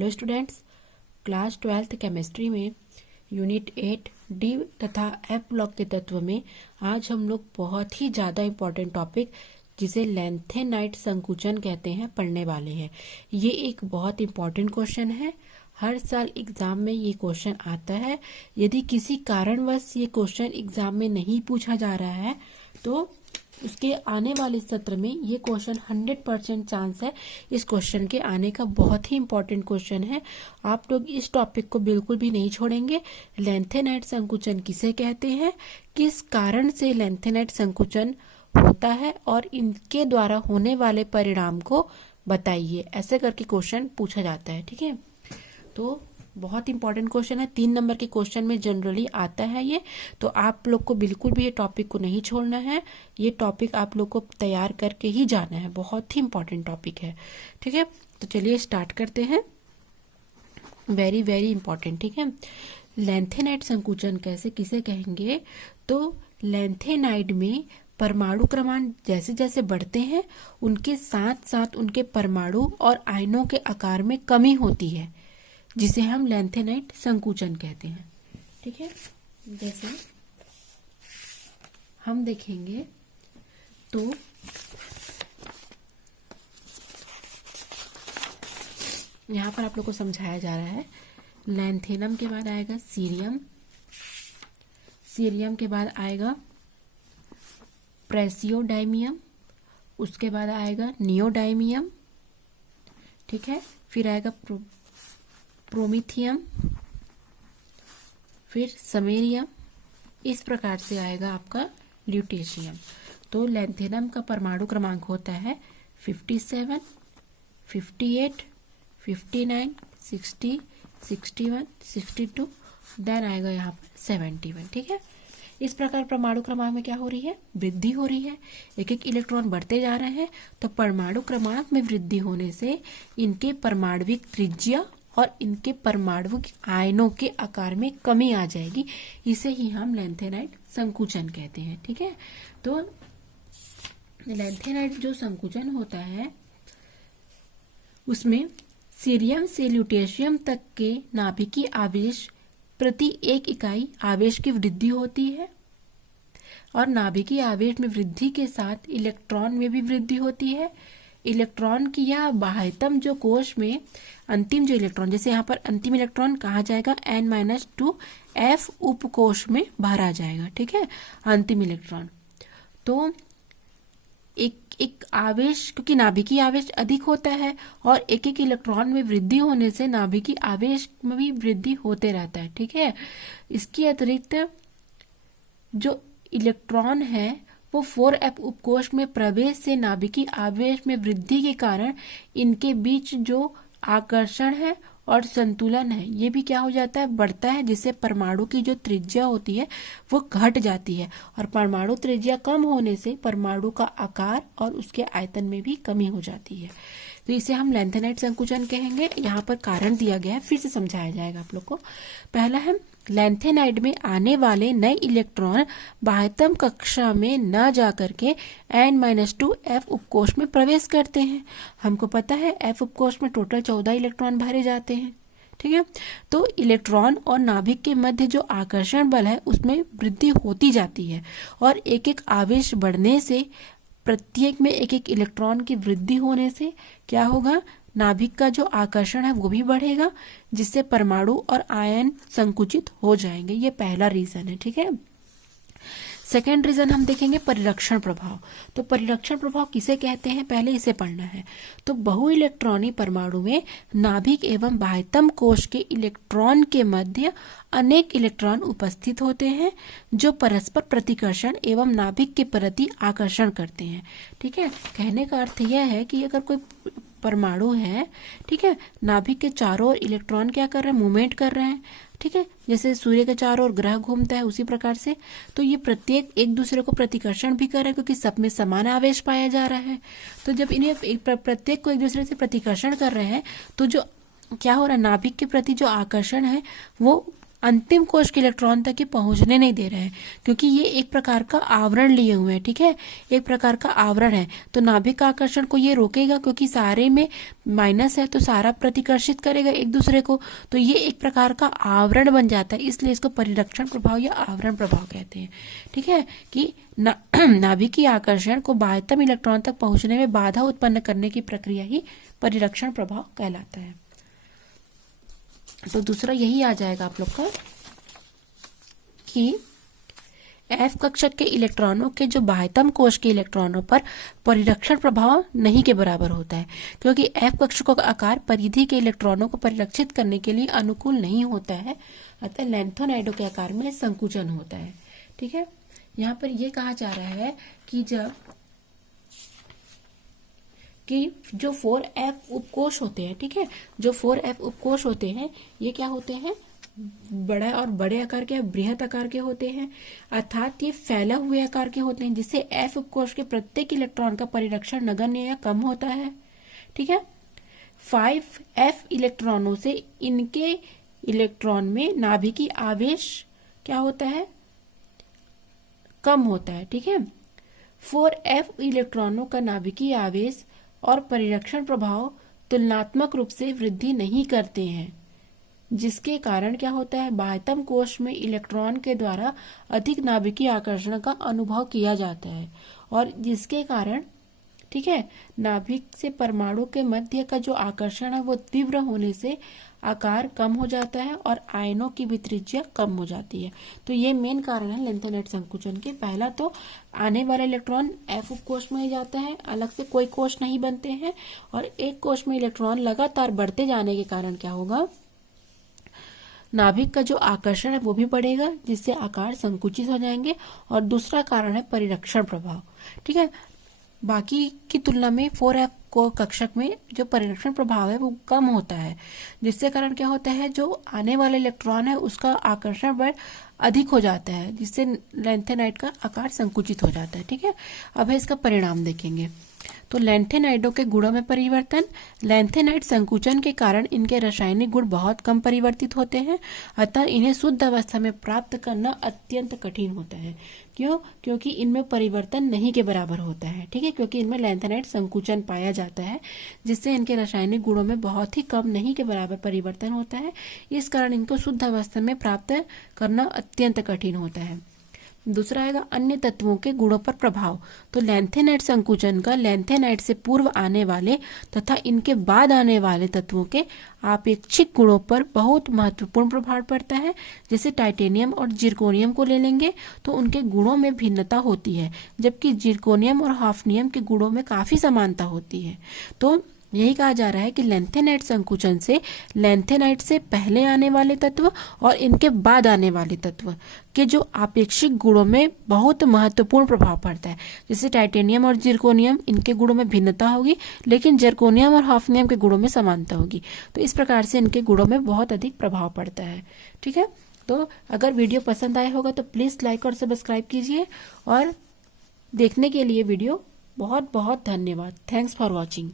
Hello students, class 12th chemistry में unit 8 D तथा F block के तत्व में आज हम लोग बहुत ही ज़्यादा इम्पोर्टेंट टॉपिक जिसे लैंथेनाइट संकुचन कहते हैं पढ़ने वाले हैं। ये एक बहुत इम्पोर्टेंट क्वेश्चन है। हर साल एग्जाम में ये क्वेश्चन आता है। यदि किसी कारणवश ये क्वेश्चन एग्जाम में नहीं पूछा जा रहा है तो उसके आने वाले सत्र में ये क्वेश्चन 100% चांस है इस क्वेश्चन के आने का। बहुत ही इंपॉर्टेंट क्वेश्चन है। आप लोग इस टॉपिक को बिल्कुल भी नहीं छोड़ेंगे। लैंथेनाइट संकुचन किसे कहते हैं, किस कारण से लैंथेनाइट संकुचन होता है और इनके द्वारा होने वाले परिणाम को बताइए, ऐसे करके क्वेश्चन पूछा जाता है। ठीक है, तो बहुत इंपॉर्टेंट क्वेश्चन है। 3 नंबर के क्वेश्चन में जनरली आता है ये, तो आप लोग को बिल्कुल भी ये टॉपिक को नहीं छोड़ना है। ये टॉपिक आप लोग को तैयार करके ही जाना है। बहुत ही इंपॉर्टेंट टॉपिक है। ठीक है, तो चलिए स्टार्ट करते हैं। Very very important. ठीक है, लैंथेनाइट संकुचन कैसे किसे कहेंगे, तो लैंथेनाइड में परमाणु क्रमांक जैसे जैसे बढ़ते हैं उनके साथ साथ उनके परमाणु और आयनों के आकार में कमी होती है, जिसे हम लैंथेनाइट संकुचन कहते हैं। ठीक है, जैसे हम देखेंगे तो यहां पर आप लोग को समझाया जा रहा है। लैंथेनम के बाद आएगा सीरियम, सीरियम के बाद आएगा प्रेसियोडाइमियम, उसके बाद आएगा नियोडाइमियम। ठीक है, फिर आएगा प्रोमीथियम, फिर समेरियम, इस प्रकार से आएगा आपका ल्यूटेशियम। तो लैंथेनम का परमाणु क्रमांक होता है 57, 58, 59, 60, 61, 62, देन आएगा यहाँ पर 71। ठीक है, इस प्रकार परमाणु क्रमांक में क्या हो रही है, वृद्धि हो रही है। एक एक इलेक्ट्रॉन बढ़ते जा रहे हैं, तो परमाणु क्रमांक में वृद्धि होने से इनके परमाणविक त्रिज्या और इनके परमाणु आयनों के आकार में कमी आ जाएगी। इसे ही हम लैंथेनाइट संकुचन कहते हैं। ठीक है, तो लैंथेनाइट जो संकुचन होता है उसमें सीरियम से ल्यूटेशियम तक के नाभिकीय आवेश प्रति एक इकाई आवेश की वृद्धि होती है, और नाभिकीय आवेश में वृद्धि के साथ इलेक्ट्रॉन में भी वृद्धि होती है। इलेक्ट्रॉन की यह बाह्यतम जो कोश में अंतिम जो इलेक्ट्रॉन, जैसे यहाँ पर अंतिम इलेक्ट्रॉन कहा जाएगा n-2 f उपकोश में भरा जाएगा। ठीक है, अंतिम इलेक्ट्रॉन। तो एक आवेश, क्योंकि नाभिकीय आवेश अधिक होता है और एक एक इलेक्ट्रॉन में वृद्धि होने से नाभिकीय आवेश में भी वृद्धि होते रहता है। ठीक है, इसके अतिरिक्त जो इलेक्ट्रॉन है वो 4f उपकोश में प्रवेश से नाभिकीय आवेश में वृद्धि के कारण इनके बीच जो आकर्षण है और संतुलन है ये भी क्या हो जाता है, बढ़ता है, जिससे परमाणु की जो त्रिज्या होती है वो घट जाती है, और परमाणु त्रिज्या कम होने से परमाणु का आकार और उसके आयतन में भी कमी हो जाती है। तो इसे हम लैंथेनाइट संकुचन कहेंगे। यहाँ पर कारण दिया गया है, फिर से समझाया जाएगा आप लोग को। पहला है, लैंथेनाइड में आने वाले नए इलेक्ट्रॉन बाह्यतम कक्षा में न जाकर के n-2 f उपकोश में प्रवेश करते हैं। हमको पता है f उपकोश में टोटल 14 इलेक्ट्रॉन भरे जाते हैं। ठीक है, तो इलेक्ट्रॉन और नाभिक के मध्य जो आकर्षण बल है उसमें वृद्धि होती जाती है, और एक एक आवेश बढ़ने से प्रत्येक में एक एक इलेक्ट्रॉन की वृद्धि होने से क्या होगा, नाभिक का जो आकर्षण है वो भी बढ़ेगा, जिससे परमाणु और आयन संकुचित हो जाएंगे। ये पहला रीजन है। ठीक है, सेकेंड रीजन हम देखेंगे परिरक्षण प्रभाव। तो परिरक्षण प्रभाव किसे कहते हैं, पहले इसे पढ़ना है। तो बहु इलेक्ट्रॉनी परमाणु में नाभिक एवं बाह्यतम कोश के इलेक्ट्रॉन के मध्य अनेक इलेक्ट्रॉन उपस्थित होते हैं जो परस्पर प्रतिकर्षण एवं नाभिक के प्रति आकर्षण करते हैं। ठीक है, कहने का अर्थ यह है कि अगर कोई परमाणु है, ठीक है, नाभिक के चारों ओर इलेक्ट्रॉन क्या कर रहे हैं, मूवमेंट कर रहे हैं। ठीक है, जैसे सूर्य के चारों ओर ग्रह घूमता है उसी प्रकार से, तो ये प्रत्येक एक दूसरे को प्रतिकर्षण भी कर रहे हैं, क्योंकि सब में समान आवेश पाया जा रहा है। तो जब इन्हें प्रत्येक को एक दूसरे से प्रतिकर्षण कर रहे हैं तो जो क्या हो रहा है, नाभिक के प्रति जो आकर्षण है वो अंतिम कोश के इलेक्ट्रॉन तक ये पहुंचने नहीं दे रहे हैं, क्योंकि ये एक प्रकार का आवरण लिए हुए हैं। ठीक है, एक प्रकार का आवरण है, तो नाभिक का आकर्षण को ये रोकेगा, क्योंकि सारे में माइनस है तो सारा प्रतिकर्षित करेगा एक दूसरे को, तो ये एक प्रकार का आवरण बन जाता है, इसलिए इसको परिरक्षण प्रभाव या आवरण प्रभाव कहते हैं। ठीक है, कि नाभिकीय आकर्षण को बाह्यतम इलेक्ट्रॉन तक पहुंचने में बाधा उत्पन्न करने की प्रक्रिया ही परिरक्षण प्रभाव कहलाता है। तो दूसरा यही आ जाएगा आप लोग का कि F कक्षक के इलेक्ट्रॉनों के जो बाह्यतम कोश के इलेक्ट्रॉनों पर परिरक्षण प्रभाव नहीं के बराबर होता है, क्योंकि F कक्षकों का आकार परिधि के इलेक्ट्रॉनों को परिरक्षित करने के लिए अनुकूल नहीं होता है, अतः लैंथोनाइडों के आकार में संकुचन होता है। ठीक है, यहाँ पर यह कहा जा रहा है कि जो 4F उपकोश होते हैं, ठीक है, जो 4F उपकोश होते हैं ये क्या होते हैं, बड़ा और बड़े आकार के, बृहत आकार के होते हैं, अर्थात ये फैला हुए आकार के होते हैं, जिससे F उपकोश के प्रत्येक इलेक्ट्रॉन का परिरक्षण नगण्य या कम होता है। ठीक है, 5F इलेक्ट्रॉनों से इनके इलेक्ट्रॉन में नाभिकीय आवेश क्या होता है, कम होता है। ठीक है, 4F इलेक्ट्रॉनों का नाभिकीय आवेश और परिरक्षण प्रभाव तुलनात्मक रूप से वृद्धि नहीं करते हैं, जिसके कारण क्या होता है, बाह्यतम कोश में इलेक्ट्रॉन के द्वारा अधिक नाभिकीय आकर्षण का अनुभव किया जाता है, और जिसके कारण, ठीक है, नाभिक से परमाणु के मध्य का जो आकर्षण है वो तीव्र होने से आकार कम हो जाता है और आयनों की भी त्रिज्या कम हो जाती है। तो ये मेन कारण है लैंथेनाइड संकुचन के। पहला तो आने वाला इलेक्ट्रॉन F कोश में जाता है, अलग से कोई कोश नहीं बनते हैं, और एक कोश में इलेक्ट्रॉन लगातार बढ़ते जाने के कारण क्या होगा, नाभिक का जो आकर्षण है वो भी बढ़ेगा, जिससे आकार संकुचित हो जाएंगे। और दूसरा कारण है परिरक्षण प्रभाव। ठीक है, बाकी की तुलना में 4F को कक्षक में जो परिरक्षण प्रभाव है वो कम होता है, जिससे कारण क्या होता है, जो आने वाला इलेक्ट्रॉन है उसका आकर्षण बल अधिक हो जाता है, जिससे लैंथेनाइड का आकार संकुचित हो जाता है। ठीक है, अब है इसका परिणाम देखेंगे। तो लैंथेनाइडों के गुणों में परिवर्तन, लैंथेनाइड संकुचन के कारण इनके रासायनिक गुण बहुत कम परिवर्तित होते हैं, अतः इन्हें शुद्ध अवस्था में प्राप्त करना अत्यंत कठिन होता है। क्यों? क्योंकि इनमें परिवर्तन नहीं के बराबर होता है। ठीक है, क्योंकि इनमें लैंथेनाइड संकुचन पाया जाता है, जिससे इनके रासायनिक गुणों में बहुत ही कम नहीं के बराबर परिवर्तन होता है। इस कारण इनको शुद्ध अवस्था में प्राप्त करना अत्यंत कठिन होता है। दूसरा आएगा अन्य तत्वों के गुणों पर प्रभाव। तो लैंथेनाइड संकुचन का लैंथेनाइड से पूर्व आने वाले तथा इनके बाद आने वाले तत्वों के आपेक्षिक गुणों पर बहुत महत्वपूर्ण प्रभाव पड़ता है। जैसे टाइटेनियम और जिरकोनियम को ले लेंगे तो उनके गुणों में भिन्नता होती है, जबकि जिरकोनियम और हाफनियम के गुणों में काफी समानता होती है। तो यही कहा जा रहा है कि लैंथेनाइड संकुचन से लैंथेनाइड से पहले आने वाले तत्व और इनके बाद आने वाले तत्व के जो आपेक्षिक गुणों में बहुत महत्वपूर्ण प्रभाव पड़ता है। जैसे टाइटेनियम और जिरकोनियम, इनके गुणों में भिन्नता होगी, लेकिन जिरकोनियम और हाफनियम के गुणों में समानता होगी। तो इस प्रकार से इनके गुणों में बहुत अधिक प्रभाव पड़ता है। ठीक है, तो अगर वीडियो पसंद आया होगा तो प्लीज लाइक और सब्सक्राइब कीजिए, और देखने के लिए वीडियो बहुत बहुत धन्यवाद। Thanks for watching.